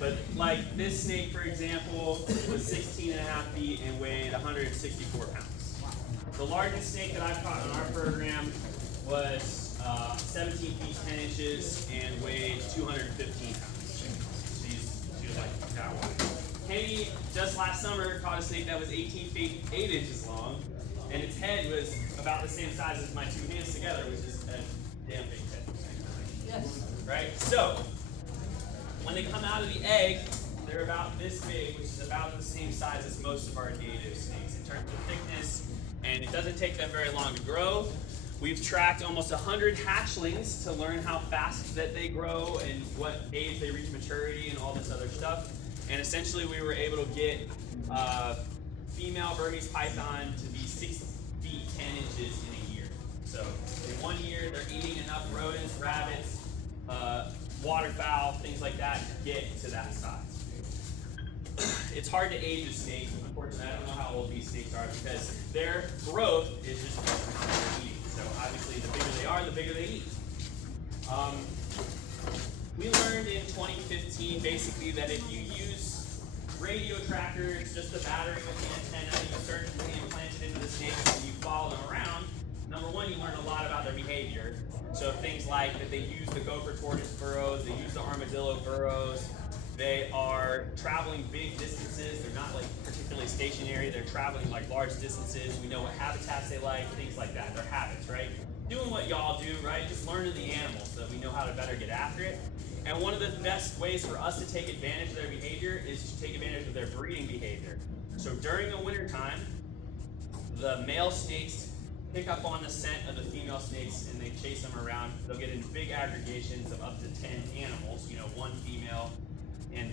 But like this snake, for example, was 16.5 feet and weighed 164 pounds. The largest snake that I've caught in our program was 17 feet 10 inches and weighed 215 pounds. She was like that wide. Kenny just last summer caught a snake that was 18 feet 8 inches long, and its head was about the same size as my two hands together, which is a damn big head. Yes. Right? So when they come out of the egg, they're about this big, which is about the same size as most of our native snakes in terms of thickness, and it doesn't take them very long to grow. We've tracked almost 100 hatchlings to learn how fast that they grow and what age they reach maturity and all this other stuff. And essentially we were able to get female Burmese python to be 6 feet 10 inches in a year. So in 1 year, they're eating enough rodents, rabbits, waterfowl, things like that to get to that size. It's hard to age a snake. Unfortunately, I don't know how old these snakes are because their growth is just based on how they're eating. So obviously, the bigger they are, the bigger they eat. We learned in 2015 basically that if you use radio trackers, just the battery with the antenna, you surgically implant it into the snakes and you follow them around, number one, you learn a lot about their behavior. So things like that they use the gopher tortoise burrows, they use the armadillo burrows, they are traveling big distances, they're not like particularly stationary, they're traveling like large distances, we know what habitats they like, things like that, their habits, right? Doing what y'all do, right? Just learning the animal so that we know how to better get after it. And one of the best ways for us to take advantage of their behavior is to take advantage of their breeding behavior. So during the winter time, the male snakes pick up on the scent of the female snakes and they chase them around. They'll get in big aggregations of up to 10 animals, one female and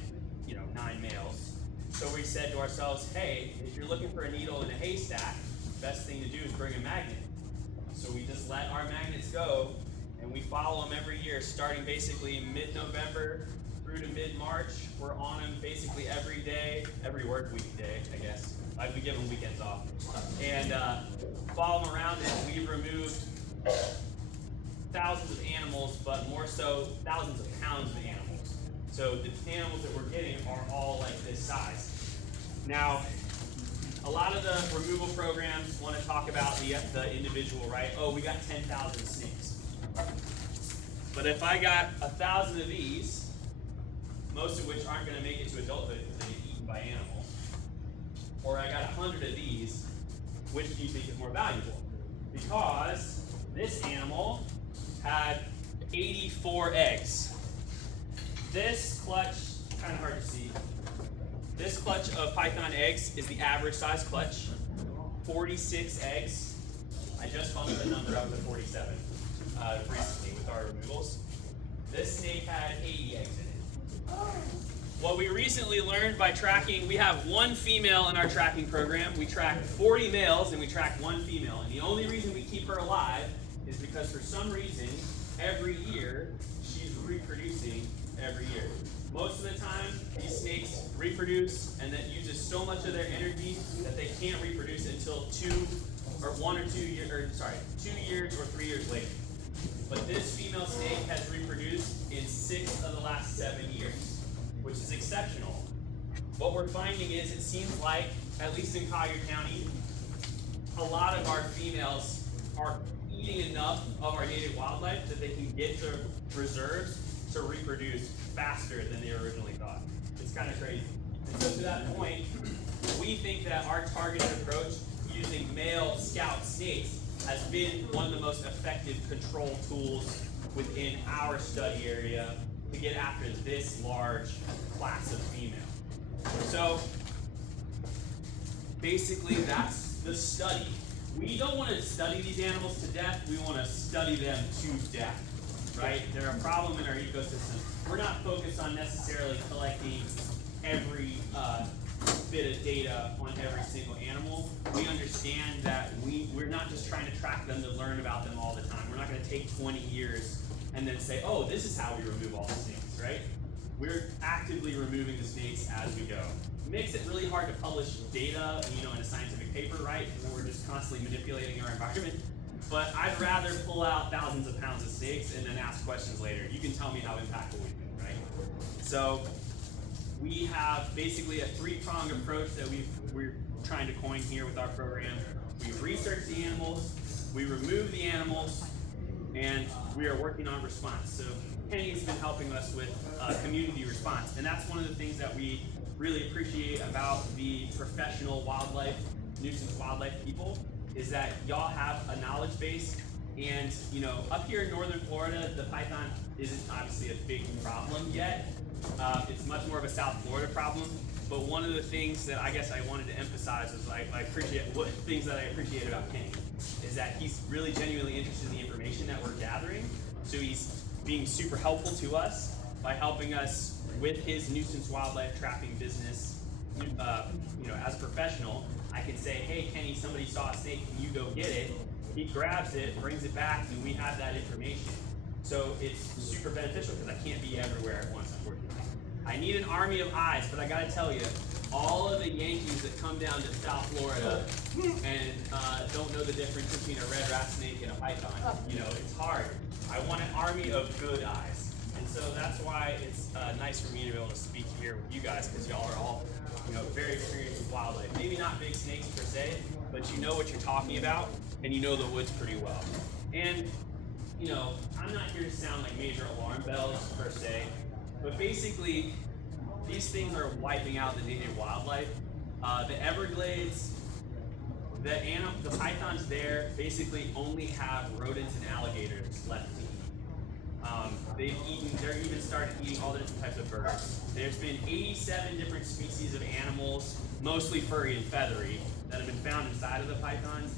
9 males. So we said to ourselves, hey, if you're looking for a needle in a haystack, the best thing to do is bring a magnet. So we just let our magnets go and we follow them every year, starting basically mid-November through to mid-March. We're on them basically every day, every work week day, I guess. We give them weekends off. And follow them around, and we've removed thousands of animals, but more so thousands of pounds of animals. So the animals that we're getting are all like this size. Now, a lot of the removal programs want to talk about the individual, right? Oh, we got 10,000 snakes. But if I got 1,000 of these, most of which aren't going to make it to adulthood because they get eaten by animals, or I got 100 of these, which do you think is more valuable? Because this animal had 84 eggs. This clutch, kind of hard to see, this clutch of python eggs is the average size clutch, 46 eggs. I just bumped the number up to 47 recently with our removals. This snake had 80 eggs in it. What we recently learned by tracking, we have one female in our tracking program. We track 40 males and we track one female. And the only reason we keep her alive is because for some reason, every year, she's reproducing every year. Most of the time, these snakes reproduce and that uses so much of their energy that they can't reproduce until 2 years or 3 years later. But this female snake has reproduced in 6 of the last 7 years, which is exceptional. What we're finding is it seems like, at least in Collier County, a lot of our females are eating enough of our native wildlife that they can get to reserves to reproduce faster than they originally thought. It's kind of crazy. And so to that point, we think that our targeted approach using male scout snakes has been one of the most effective control tools within our study area to get after this large class of female. So basically that's the study. We don't want to study these animals to death, we want to study them to death, right? They're a problem in our ecosystem. We're not focused on necessarily collecting every bit of data on every single animal. We understand that we're not just trying to track them to learn about them all the time. We're not going to take 20 years and then say, oh, this is how we remove all the snakes, right? We're actively removing the snakes as we go. It makes it really hard to publish data, in a scientific paper, right? Because we're just constantly manipulating our environment. But I'd rather pull out thousands of pounds of snakes and then ask questions later. You can tell me how impactful we've been, right? So we have basically a three-pronged approach that we're trying to coin here with our program. We research the animals, we remove the animals, and we are working on response. So Kenny's been helping us with community response, and that's one of the things that we really appreciate about the professional wildlife, nuisance wildlife people, is that y'all have a knowledge base. And up here in northern Florida, the python isn't obviously a big problem yet. It's much more of a South Florida problem. But one of the things that I guess I wanted to emphasize is I appreciate things that I appreciate about Kenny is that he's really genuinely interested in the information that we're gathering. So he's being super helpful to us by helping us with his nuisance wildlife trapping business. As a professional, I can say, hey Kenny, somebody saw a snake, can you go get it? He grabs it, brings it back, and we have that information. So it's super beneficial because I can't be everywhere at once, unfortunately. I need an army of eyes, but I gotta tell you, all of the Yankees that come down to South Florida and don't know the difference between a red rat snake and a python, it's hard. I want an army of good eyes. And so that's why it's nice for me to be able to speak here with you guys, because y'all are all very experienced with wildlife. Maybe not big snakes per se, but you know what you're talking about, and you know the woods pretty well. And I'm not here to sound like major alarm bells per se, but basically these things are wiping out the native wildlife. The Everglades, the pythons there basically only have rodents and alligators left to eat. They're even started eating all the different types of birds. There's been 87 different species of animals, mostly furry and feathery, that have been found inside of the pythons.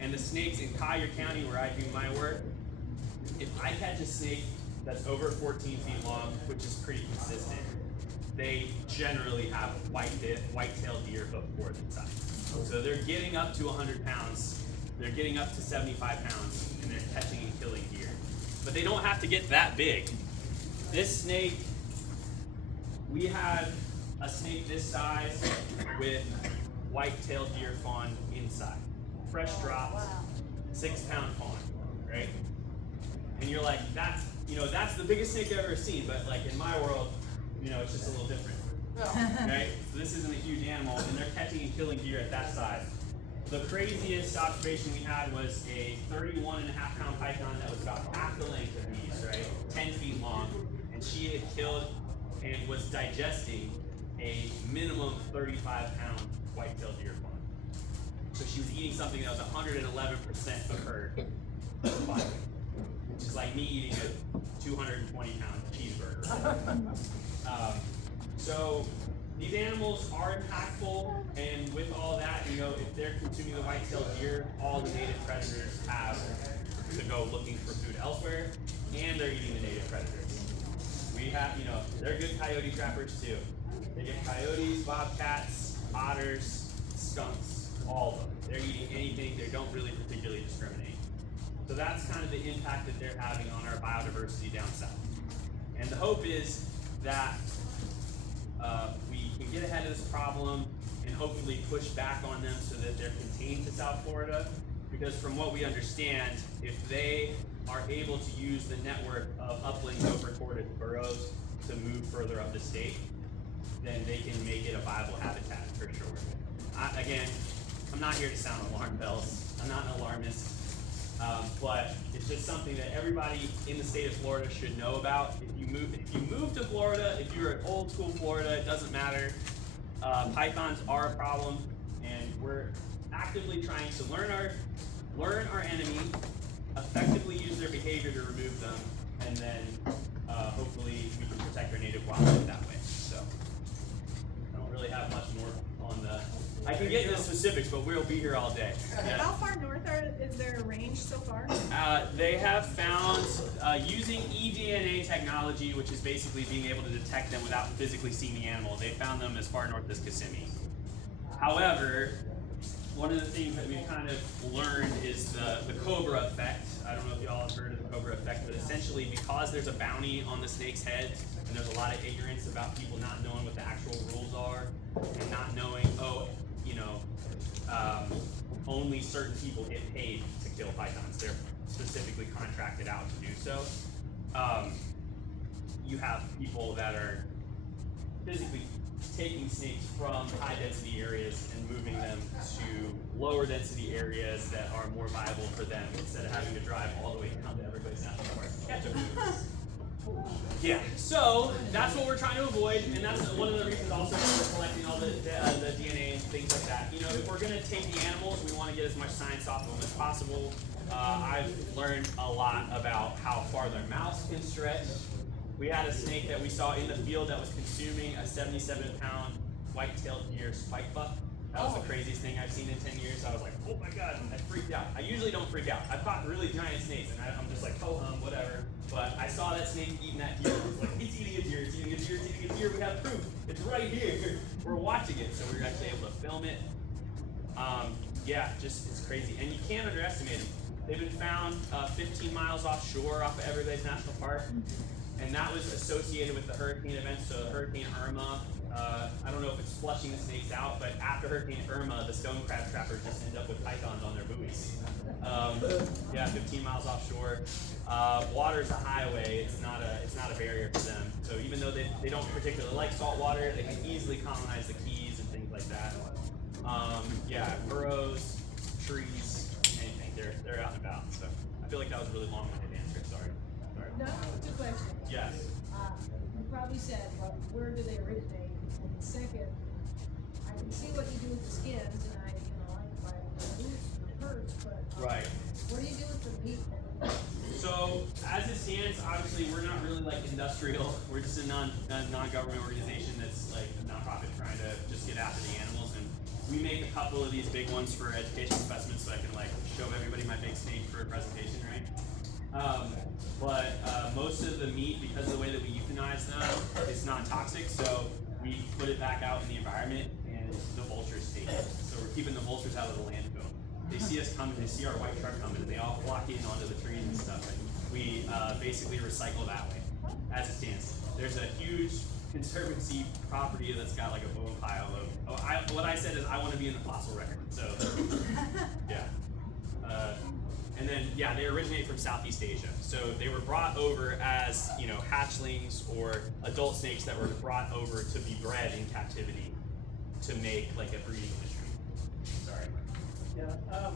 And the snakes in Collier County, where I do my work, if I catch a snake that's over 14 feet long, which is pretty consistent, they generally have white-tailed deer hoofboards inside. So they're getting up to 100 pounds, they're getting up to 75 pounds, and they're catching and killing deer. But they don't have to get that big. This snake, we had a snake this size with white-tailed deer fawn inside. Fresh dropped, 6-pound fawn, right? And you're like, that's the biggest snake I've ever seen, but like in my world, it's just a little different, right? So this isn't a huge animal, and they're catching and killing deer at that size. The craziest observation we had was a 31.5-pound python that was about half the length of these, right? 10 feet long, and she had killed and was digesting a minimum 35-pound white-tailed deer fawn. So she was eating something that was 111% of her body, which is like me eating a 220-pound cheeseburger. So these animals are impactful, and with all that, if they're consuming the white-tailed deer, all the native predators have to go looking for food elsewhere, and they're eating the native predators. We have, they're good coyote trappers too. They get coyotes, bobcats, otters, skunks, all of them. They're eating anything. They don't really particularly discriminate. So that's kind of the impact that they're having on our biodiversity down south. And the hope is that we can get ahead of this problem and hopefully push back on them so that they're contained to South Florida. Because from what we understand, if they are able to use the network of upland no-recorded burrows to move further up the state, then they can make it a viable habitat for sure. Again, I'm not here to sound alarm bells. I'm not an alarmist. But it's just something that everybody in the state of Florida should know about. If you move to Florida, if you're in old school Florida, it doesn't matter. Pythons are a problem, and we're actively trying to learn our enemy, effectively use their behavior to remove them, and then hopefully we can protect our native wildlife that way. So I don't really have much more on the. I can get into specifics, but we'll be here all day. Yeah. How far north is there a range so far? They have found, using eDNA technology, which is basically being able to detect them without physically seeing the animal, they found them as far north as Kissimmee. However, one of the things that we've kind of learned is the cobra effect. I don't know if y'all have heard of the cobra effect, but essentially because there's a bounty on the snake's head, and there's a lot of ignorance about people not knowing what the actual rules are, and not knowing, only certain people get paid to kill pythons. They're specifically contracted out to do so. You have people that are physically taking snakes from high density areas and moving them to lower density areas that are more viable for them instead of having to drive all the way down to Everglades National Park to catch them. Yeah, so that's what we're trying to avoid, and that's one of the reasons also for collecting all the DNA and things like that. You know, if we're going to take the animals, we want to get as much science off of them as possible. I've learned a lot about how far their mouths can stretch. We had a snake that we saw in the field that was consuming a 77-pound white-tailed deer spike buck. That was the craziest thing I've seen in 10 years. I was like, oh my god, I freaked out. I usually don't freak out. I've caught really giant snakes, and I'm just like, ho-hum, whatever. But I saw that snake eating that deer. I was like, it's eating a deer, it's eating a deer, it's eating a deer. We have proof. It's right here. We're watching it, so we were actually able to film it. Yeah, just, it's crazy. And you can't underestimate them. They've been found 15 miles offshore off of Everglades National Park. And that was associated with the hurricane event. So Hurricane Irma, I don't know if it's flushing the snakes out, but after Hurricane Irma, the stone crab trappers just end up with pythons on their buoys. Yeah, 15 miles offshore. Water's a highway. It's not a barrier for them. So even though they don't particularly like salt water, they can easily colonize the Keys and things like that. Yeah, burrows, trees, anything. They're out and about. So I feel like that was a really long-winded answer. Sorry. No, two questions. Yes. You probably said, well, where do they originate? And second, I can see what you do with the skins, and I loose the herds, but Right. what do you do with the meat? So as it stands, obviously we're not really like industrial. We're just a non-government organization that's like a nonprofit trying to just get after the animals, and we make a couple of these big ones for educational specimens, so I can like show everybody my big snake for a presentation, right? But most of the meat, because of the way that we euthanize them, is non-toxic, so we put it back out in the environment, and the vultures take it. So we're keeping the vultures out of the landfill. They see us coming, they see our white truck coming, and they all flock in onto the trees and stuff, and we basically recycle that way, as it stands. There's a huge Conservancy property that's got like a bone pile of, what I said is I want to be in the fossil record, so, yeah. And then, yeah, they originate from Southeast Asia. So they were brought over as, you know, hatchlings or adult snakes that were brought over to be bred in captivity to make like a breeding industry. Sorry. Yeah,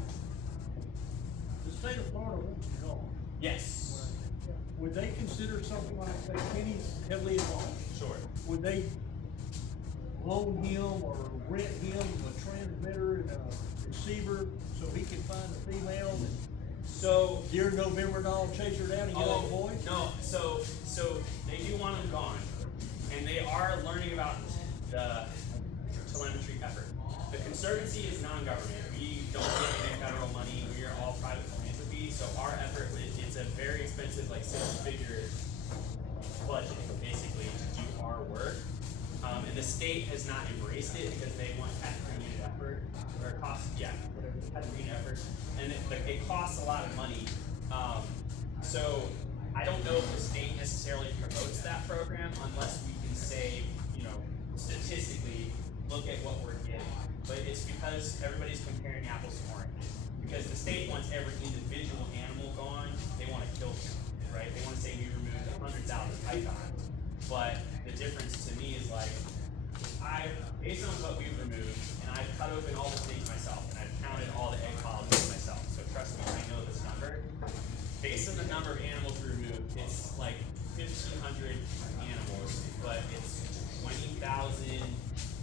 the state of Florida wants it gone. Yes. Would they consider something like that? Kenny's heavily involved. Sure. Would they loan him or rent him a transmitter and a receiver so he can find a female and So during November and all chase her down and get all the boys? No, so they do want them gone, and they are learning about the telemetry effort. The Conservancy is non-government. We don't get any federal money. We are all private philanthropy. So our effort, it's a very expensive, like six-figure budget, basically, to do our work. And the state has not embraced it because they want tax-free unit effort, or cost, yeah, whatever, tax-free unit effort. And it costs a lot of money. So I don't know if the state necessarily promotes that program unless we can say, you know, statistically, look at what we're getting. But it's because everybody's comparing apples to oranges. Because the state wants every individual animal gone, they want to kill them, right? They want to say we removed 100,000 pythons. But the difference to me is like, based on what we've removed, and I've cut open all the snakes myself, and I've counted all the egg colonies myself, so trust me, I know this number. Based on the number of animals we removed, it's like 1,500 animals, but it's 20,000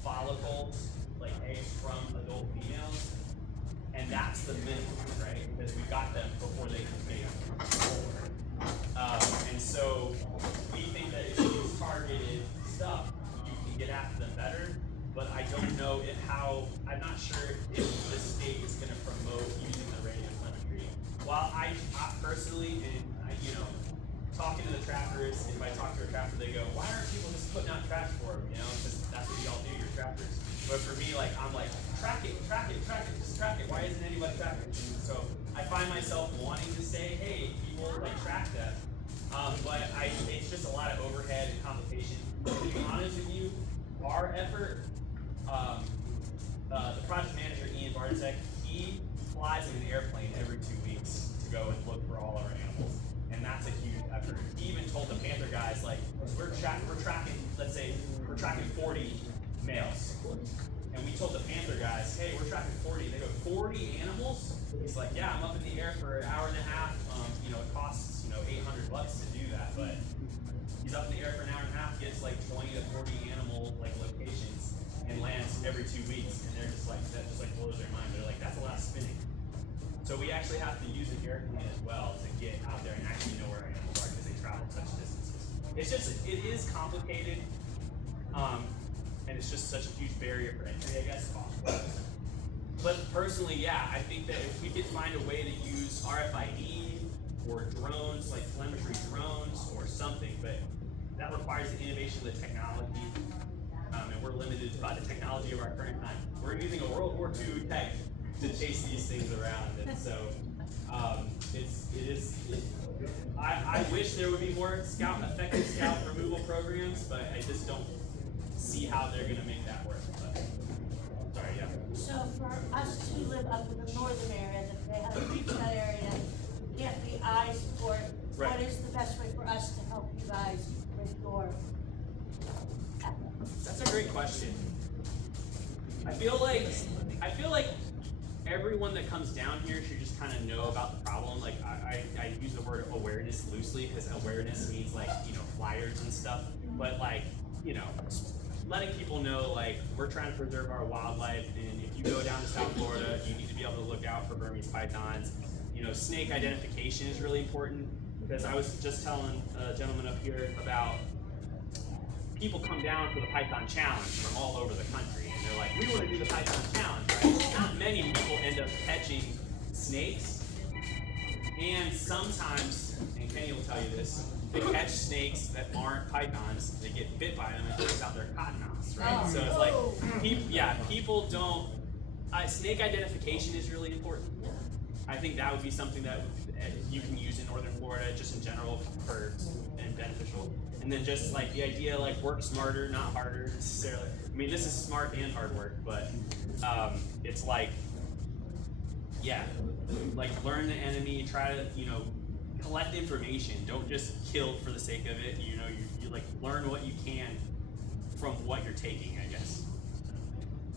follicles, like eggs from adult females, and that's the minimum, right? Because we got them before they could make more. And so we think that if you use targeted stuff, you can get after them better. But I don't know I'm not sure if the state is going to promote using the radio telemetry. While I personally, and talking to the trappers, if I talk to a trapper, they go, why aren't people just putting out traps for them? You know, because that's what y'all do, you're trappers. But for me, like, I'm like, track it, just track it. Why isn't anybody tracking it? And so I find myself wanting to say, hey, people, like, track that. But it's just a lot of overhead and complication. To be honest with you, our effort, the project manager, Ian Easterling, he flies in an airplane every 2 weeks to go and look for all our animals. And that's a huge effort. He even told the Panther guys, like, we're tracking, let's say, we're tracking 40 males. And we told the panther guys, hey, we're tracking 40. They go, 40 animals? He's like, yeah, I'm up in the air for an hour and a half. You know, it costs, you know, $800 to do that, but he's up in the air for an hour and a half, gets like 20 to 40 animal like locations, and lands every 2 weeks. And they're just like, that just like blows their mind. They're like, that's a lot of spinning. So we actually have to use an airplane as well to get out there and actually know where our animals are because they travel such distances. It's just, it is complicated. And it's just such a huge barrier for entry, I guess. But personally, yeah, I think that if we could find a way to use RFID or drones, like telemetry drones or something, but that requires the innovation of the technology, and we're limited by the technology of our current time. We're using a World War II tech to chase these things around, and so I wish there would be more effective scout removal programs, but I just don't see how they're going to make that work. But, sorry, yeah. So for us who live up in the northern area, that they have a beach in that area, can't be eye support, Right. what is the best way for us to help you guys with your efforts? That's a great question. I feel like everyone that comes down here should just kind of know about the problem. Like I use the word awareness loosely because awareness means like, you know, flyers and stuff. But like, you know, letting people know like we're trying to preserve our wildlife, and if you go down to South Florida, you need to be able to look out for Burmese pythons. You know, snake identification is really important because I was just telling a gentleman up here about people come down for the Python Challenge from all over the country, and they're like, we want to do the Python Challenge, right? Not many people end up catching snakes, and sometimes, and Kenny will tell you this, they catch snakes that aren't pythons, they get bit by them and it takes out their cotton mouths, right? Oh. So it's like, people don't, snake identification is really important. I think that would be something that you can use in northern Florida, just in general, and beneficial. And then just like the idea, like work smarter, not harder necessarily. I mean, this is smart and hard work, but it's like, yeah, like learn the enemy, try to, you know, collect information. Don't just kill for the sake of it. You know, you like learn what you can from what you're taking, I guess.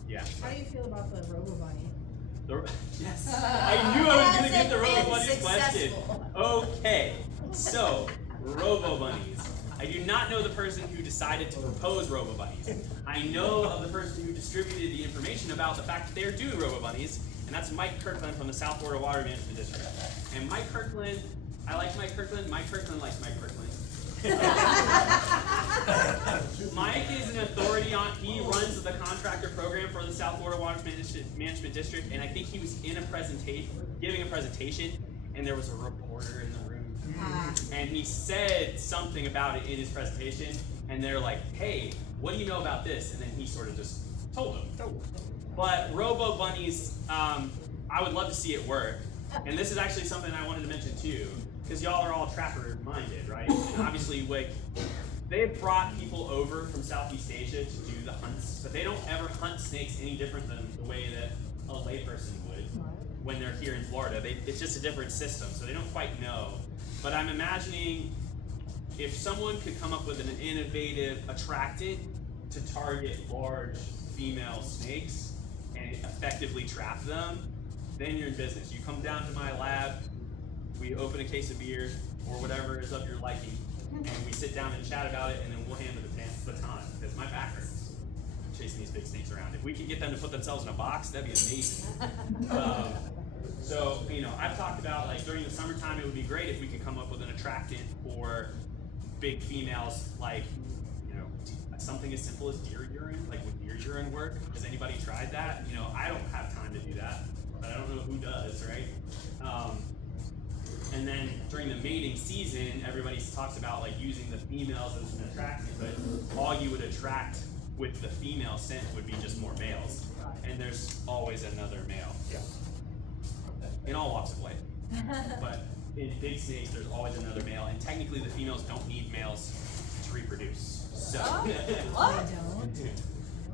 Yeah. How do you feel about the Robo Bunny? Yes, I knew I was going to get the Robo Hasn't been Bunnies question. successful. Okay, so Robo Bunnies. I do not know the person who decided to propose Robo Bunnies. I know of the person who distributed the information about the fact that they're doing Robo Bunnies, and that's Mike Kirkland from the South Florida Water Management District. And Mike Kirkland, I like Mike Kirkland. Mike Kirkland likes Mike Kirkland. Mike is an authority on, he runs the contractor program for the South Florida Water Management District, and I think he was in a presentation, giving a presentation, and there was a reporter in the room. And he said something about it in his presentation, and they're like, hey, what do you know about this? And then he sort of just told them. But Robo Bunnies, I would love to see it work. And this is actually something I wanted to mention too, because y'all are all trapper minded, right? And obviously, like, they've brought people over from Southeast Asia to do the hunts, but they don't ever hunt snakes any different than the way that a layperson would when they're here in Florida. It's just a different system, so they don't quite know. But I'm imagining if someone could come up with an innovative attractant to target large female snakes and effectively trap them, then you're in business. You come down to my lab, we open a case of beer or whatever is of your liking, and we sit down and chat about it, and then we'll hand the baton, because my back hurts chasing these big snakes around. If we could get them to put themselves in a box, that'd be amazing. So, you know, I've talked about, like, during the summertime, it would be great if we could come up with an attractant for big females, like, you know, something as simple as deer urine. Like, would deer urine work? Has anybody tried that? You know, I don't have time to do that, but I don't know who does, right? And then during the mating season, everybody talks about like using the females as an attractant, but all you would attract with the female scent would be just more males. And there's always another male. Yeah. In all walks of life. But in big snakes, there's always another male, and technically the females don't need males to reproduce. So What?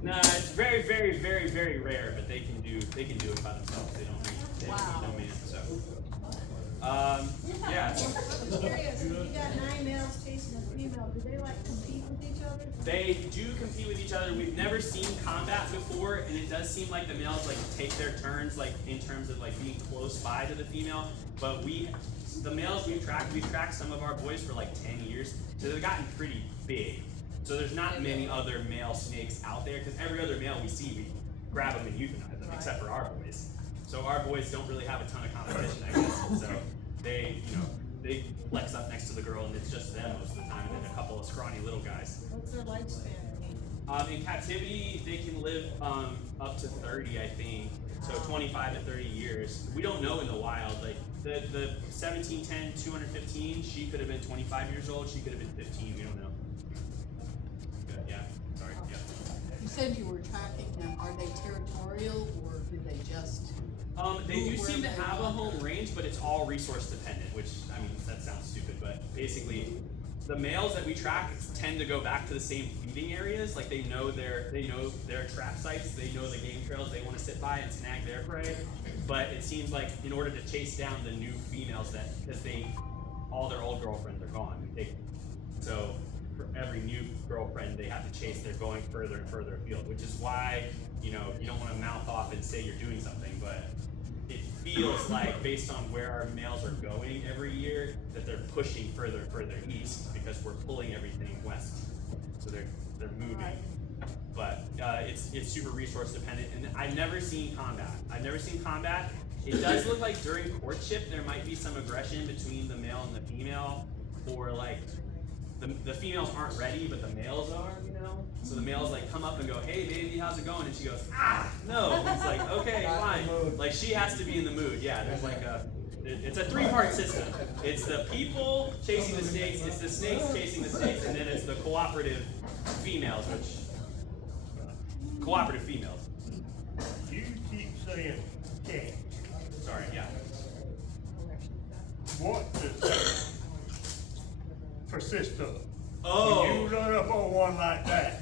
no, it's very, very, very, very rare, but they can do it by themselves. They don't need no man. So Yeah. I'm curious, if you got 9 males chasing a female, do they like compete with each other? They do compete with each other. We've never seen combat before, and it does seem like the males like take their turns, like in terms of like being close by to the female. But the males we've tracked some of our boys for like 10 years, so they've gotten pretty big. So there's not many other male snakes out there, because every other male we see, we grab them and euthanize them, except for our boys. So our boys don't really have a ton of competition, I guess. So they, they flex up next to the girl, and it's just them most of the time, and then a couple of scrawny little guys. What's their lifespan? In captivity, they can live up to 30, I think. So 25 to 30 years. We don't know in the wild. Like the 1710 215, she could have been 25 years old. She could have been 15. We don't know. Good, yeah. Sorry. Yeah. You said you were tracking them. Are they territorial or do they just? They do seem to have a home range, but it's all resource dependent, which, I mean, that sounds stupid, but basically, the males that we track tend to go back to the same feeding areas. Like they know their trap sites, they know the game trails they want to sit by and snag their prey. But it seems like in order to chase down the new females, because all their old girlfriends are gone, so for every new girlfriend they have to chase, they're going further and further afield, which is why you don't want to mouth off and say you're doing something, but it feels like, based on where our males are going every year, that they're pushing further and further east because we're pulling everything west. So they're moving. Right. But it's super resource dependent, and I've never seen combat. It does look like during courtship there might be some aggression between the male and the female, or like the females aren't ready, but the males are, So the males like come up and go, "Hey baby, how's it going?" And she goes, "Ah, no." And it's like, okay, fine. Like she has to be in the mood. Yeah, there's like it's a 3-part system. It's the people chasing the snakes, it's the snakes chasing the snakes, and then it's the cooperative females, cooperative females. You keep saying cat. Sorry, yeah. What does that persist of? Oh. When you run up on one like that,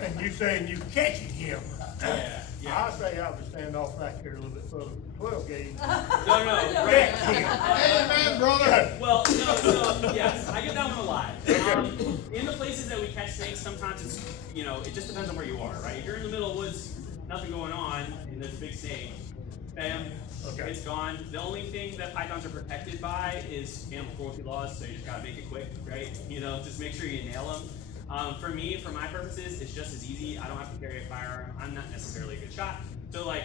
and you saying you catching him. Yeah. I say I would stand off back here a little bit further, 12 gauge. No, right. Catch him. Hey man, brother. Well, no, yes, I get that one a lot. In the places that we catch snakes, sometimes it's, it just depends on where you are, right? If you're in the middle of the woods, nothing going on, and there's a big snake, bam, Okay. It's gone. The only thing that pythons are protected by is animal cruelty laws, so you just gotta make it quick, right? Just make sure you nail them. For me, for my purposes, it's just as easy. I don't have to carry a firearm. I'm not necessarily a good shot. So like,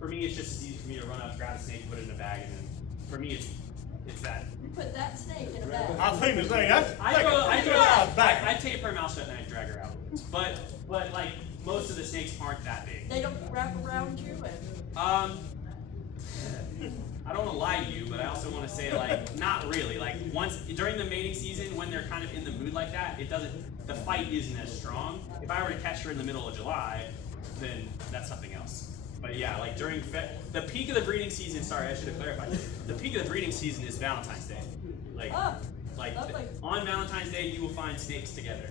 for me, it's just as easy for me to run up, grab a snake, put it in a bag, and then for me, it's that. You put that snake in a bag. I think the thing, that's I tape her mouth shut and I drag her out. But like, most of the snakes aren't that big. They don't wrap around you and. I don't want to lie to you, but I also want to say, like, not really. Like, once during the mating season, when they're kind of in the mood like that, the fight isn't as strong. If I were to catch her in the middle of July, then that's something else. But yeah, like during the peak of the breeding season, sorry, I should have clarified. The peak of the breeding season is Valentine's Day. Like lovely. On Valentine's Day, you will find snakes together.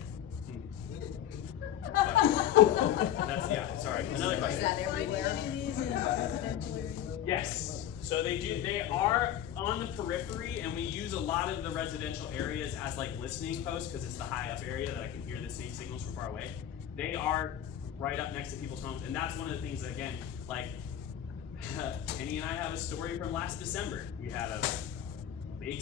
Sorry. Another question. Is that everywhere? Finding these in residential areas? Yes. So they are on the periphery, and we use a lot of the residential areas as like listening posts because it's the high up area that I can hear the snake signals from far away. They are right up next to people's homes, and that's one of the things that, again, like Kenny and I have a story from last December. We had a big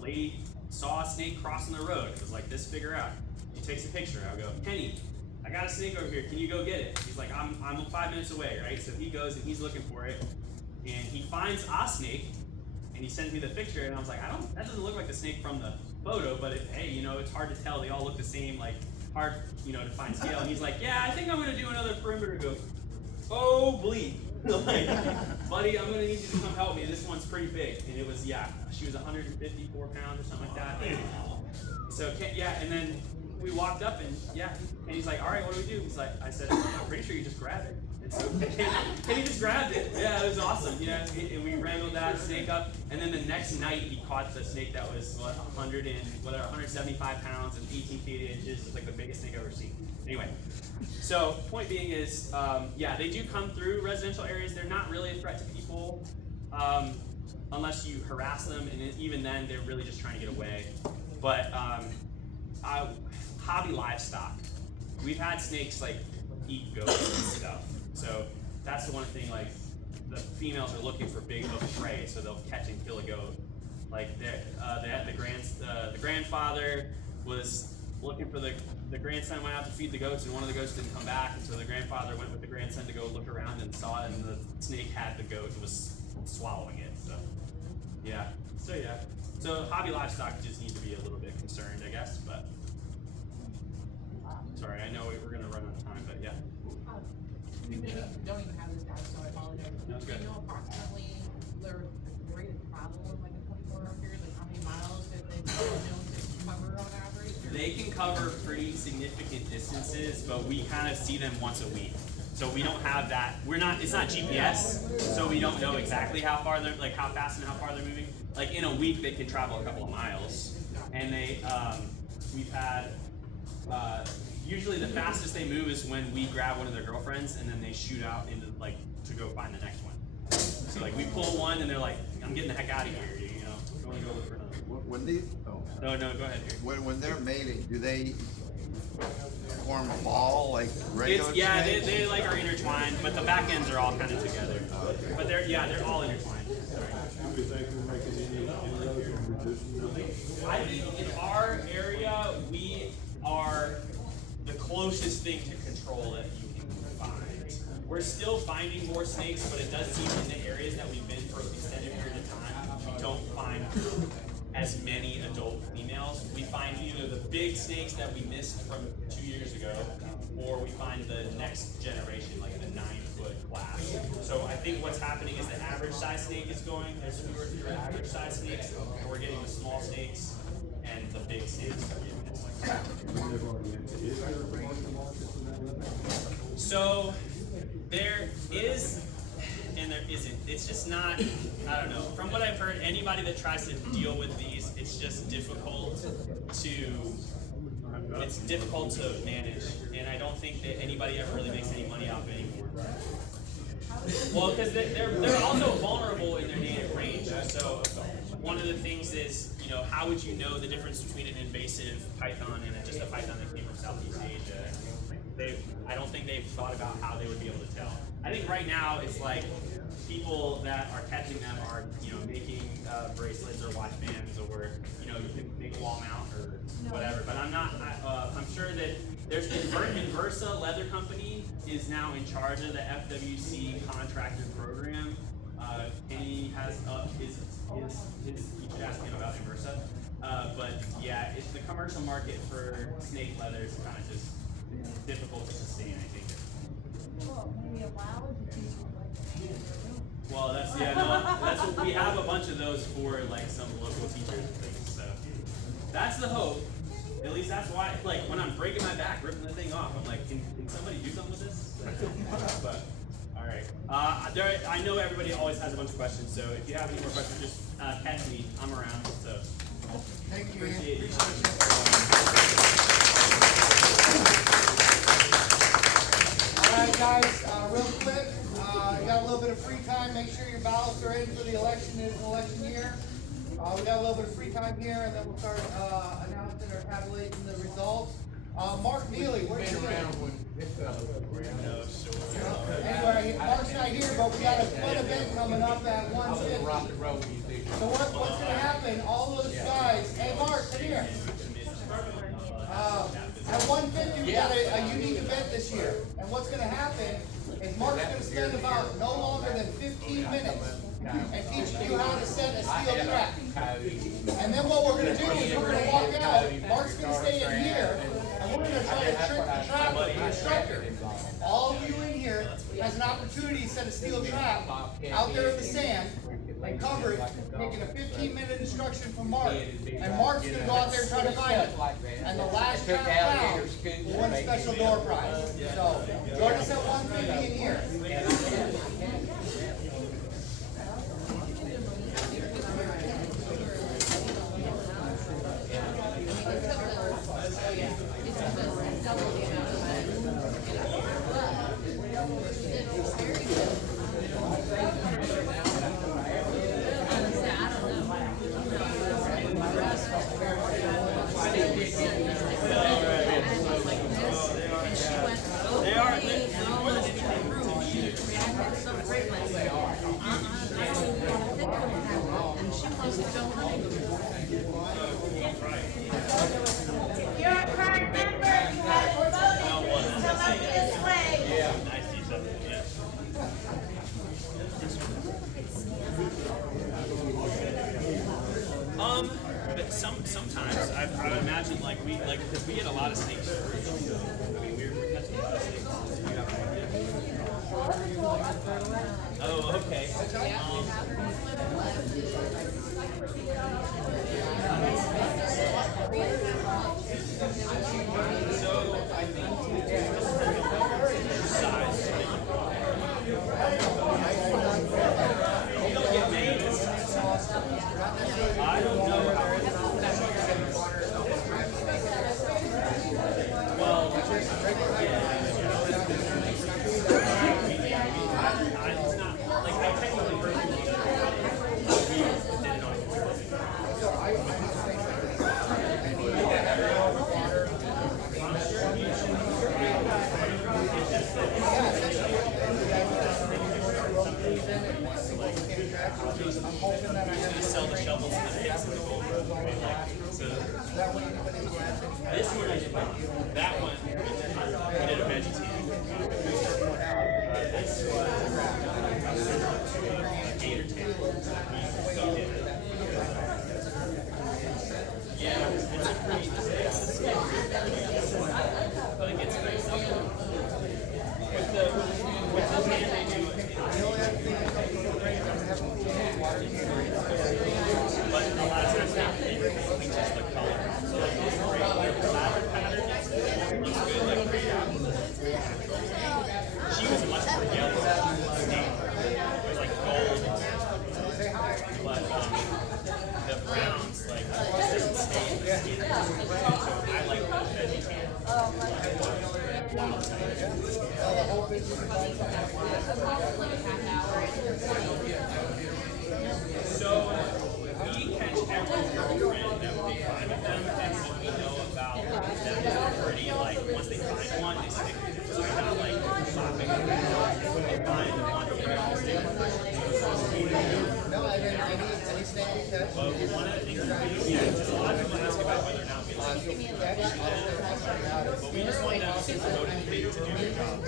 lady saw a snake crossing the road. It was like this figure out. He takes a picture. I go, Kenny, I got a snake over here. Can you go get it? He's like, I'm 5 minutes away, right? So he goes and he's looking for it, and he finds a snake, and he sends me the picture, and I was like, that doesn't look like the snake from the photo, but hey, it's hard to tell. They all look the same, like hard, to find scale. And he's like, yeah, I think I'm gonna do another perimeter. Go, oh bleep. Like, buddy, I'm gonna need you to come help me. This one's pretty big. And it was, she was 154 pounds or something like that. So, and then we walked up and and he's like, all right, what do we do? He's like, I said, I'm pretty sure you just grab it. And so Kenny just grabbed it. Yeah, it was awesome. And we wrangled that snake up. And then the next night he caught the snake that was 175 pounds and 18 feet inches. It was like the biggest snake I've ever seen. Anyway, so point being is, they do come through residential areas. They're not really a threat to people. unless you harass them, and even then, they're really just trying to get away. But hobby livestock. We've had snakes like eat goats and stuff. So that's the one thing, like the females are looking for big hook prey, so they'll catch and kill a goat. Like they had the grandfather was looking for the grandson, went out to feed the goats, and one of the goats didn't come back, and so the grandfather went with the grandson to go look around and saw it, and the snake had the goat and was swallowing it. So yeah. So hobby livestock just need to be a little bit concerned, I guess. But sorry, I know we're gonna run out of time, but yeah. We don't even have this guy, so I apologize. That's good. Do you know approximately their rate of travel in like a 24-hour period, like how many miles that they known to cover on average? Or? They can cover pretty significant distances, but we kind of see them once a week. So we don't have that. It's not GPS, so we don't know exactly how far they're, like how fast and how far they're moving. Like in a week, they can travel a couple of miles, and we've had. Usually the fastest they move is when we grab one of their girlfriends and then they shoot out into like to go find the next one. So like we pull one and they're like, I'm getting the heck out of here, you know. I want to go look for another. When these, No, go ahead. when they're mating, do they form a ball like regular snakes? They like are intertwined, but the back ends are all kind of together. But they're all intertwined. Do you think we're making any inroads on reducing them? I think in our area we are the closest thing to control that you can find. We're still finding more snakes, but it does seem in the areas that we've been for an extended period of time, we don't find as many adult females. We find either the big snakes that we missed from 2 years ago, or we find the next generation, like the 9-foot class. So I think what's happening is the average size snake is going, there's fewer and fewer average size snakes, and we're getting the small snakes and the big snakes that we missed. Is there a commercial market for that level? So there is and there isn't. It's just not, I don't know. From what I've heard, anybody that tries to deal with these, it's just difficult to manage. And I don't think that anybody ever really makes any money off it anymore. Well, because they're also vulnerable in their native range. So one of the things is, you know, how would you know the difference between an invasive python and just a python that came from Southeast Asia? I don't think they've thought about how they would be able to tell. I think right now it's like people that are catching them are, you know, making bracelets or watch bands, or, you know, you can make a wall mount or whatever. But I'm not. I'm sure that there's Inversa Leather Company is now in charge of the FWC contractor program. Kenny has his you should ask him about Inversa. But yeah, it's the commercial market for snake leather is kind of just difficult to sustain, I think. Well, maybe allow it to teach them like the native room. Well, that's what we have a bunch of those for like some local teachers and things. So that's the hope. At least that's why, like, when I'm breaking my back, ripping the thing off, I'm like, can somebody do something with this? But all right, I know everybody always has a bunch of questions, so if you have any more questions, just catch me. I'm around. So Thank you. appreciate it. Alright guys, real quick, you got a little bit of free time, make sure your ballots are in for the election. It is an election year. We got a little bit of free time here, and then we'll start announcing or tabulating the results. Mark Neely, where's Neely? Anyway, Mark's not here, but we got a fun event coming up at 1:50. So what's going to happen, all those guys, hey Mark, come here. At 1:50, we got a unique event this year. And what's going to happen is Mark's going to spend about no longer than 15 minutes and teaching you how to set a steel trap. And then what we're going to do is we're going to walk out. Mark's going to stay in here, and we're going to try to trick the trap with the instructor. All of you in here has an opportunity to set a steel trap out there in the sand and cover it, taking a 15-minute instruction from Mark. And Mark's going to go out there and try to find it. And the last trap found will win a special door prize. So join us at 1:50 in here. sometimes I would imagine like because we get a lot of snakes. I mean we're catching a lot of snakes. Oh, okay. So I think size. You don't get made. I don't know how. Well, it's not like I technically personally did it on I'm hoping that I have to sell the shovels and the picks and the gold. So this one I did not. That one we did a veggie team. This was gator tank. Yeah, it's a pretty but it gets pretty simple. With the hand they do it. But a lot of times they just the color. So like this regular ladder pattern looks good like she was much more yellow snake. It was like gold. But the browns like just doesn't stay in the skin. So I like the veggie tan. Wild type. So we catch every girlfriend that we find with them, and what we know about them is they're pretty like once they find one, they stick with it. So they're not like shopping when they find one, they stick with it. No, I didn't, any snake you catch? But one of the things that we do, just a lot of people ask about whether or not we like it. But we just want them to motivate to do their job. We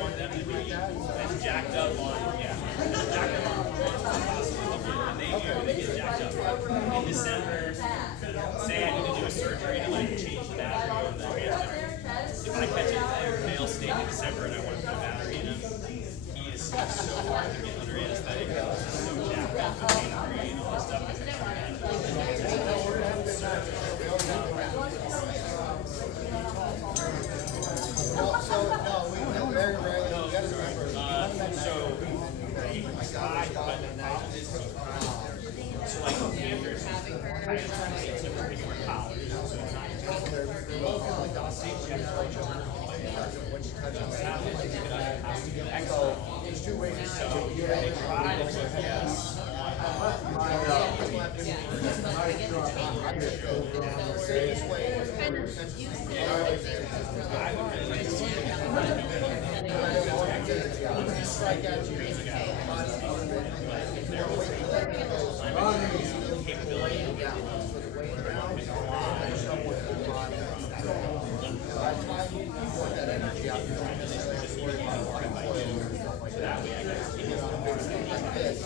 want them to be as jacked up on, as jacked up on performance as possible. And they get jacked up. In December, say I need to do a surgery to like change the battery or the transmitter. If I catch a male snake in December and I want to put a battery in him, he is so hard to get under anesthetic. He's so jacked up with gangrene and all this stuff. We very rarely, we gotta remember. So like Panthers kind of translates to pretty more collars, so it's not just like the state check there's two ways. So they try to put yes. I would really like to see it. Strike out you. Capability of that energy out there. So that way I guess